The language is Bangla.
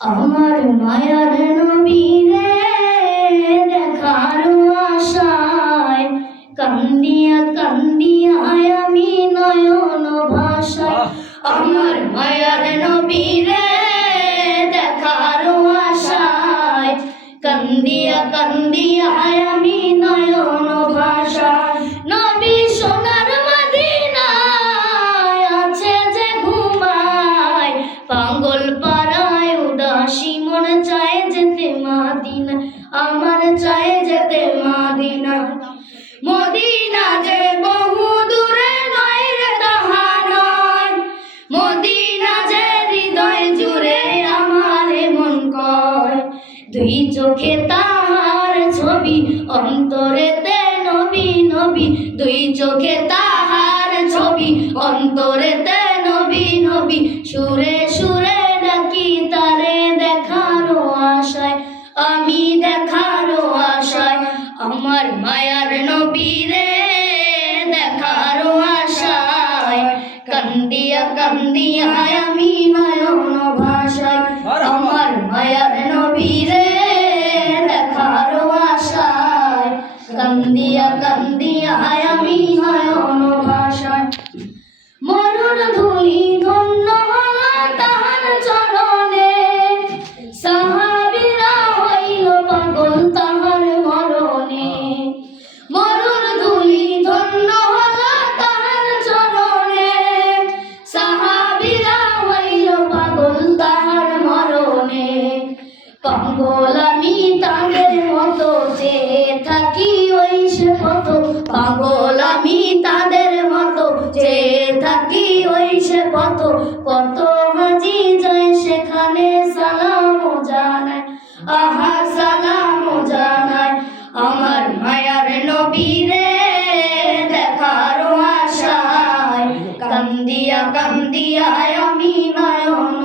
আমার মায়ার নবীরে দেখার আশায় কান্দিয়া কান্দিয়া আমি নয়ন ভাষায়। আমার মায়ার নবীরে দেখার আশায় কান্দিয়া কান্দিয়া চায় যেতে মাদিনা, আমার চায় যেতে মাদিনা। মদিনা যে বহু দূরে নয় রে তাহা মদিনা যে হৃদয় জুড়ে আমার মন কয়। দুই চোখে তাহার ছবি, অন্তরেতে নবী নবী। দুই চোখে তাহার ছবি, অন্তরেতে নবী নবী। সুরে মায়ার নবী রে দেখারো আশায় কান্দিয়া কান্দিয়া আমি নয়ন ভাষায়। আমার মায়ার নবী রে দেখারো আশায় কান্দিয়া কান্দিয়া আমি নয়ন ভাষায়। মরণ ধুলি ধন্য পাগল আমি তাদের মতো, যে থাকি ওই সে কত পাগল আমি তাদের মতো, যে থাকি ওই সে কত কত হাজি যায় সেখানে সালাম জানায়। আহা সালাম জানায়। আমার মায়ার নবীরে দেখার আশায়। কান্দিয়া কান্দিয়া আমি নয়ন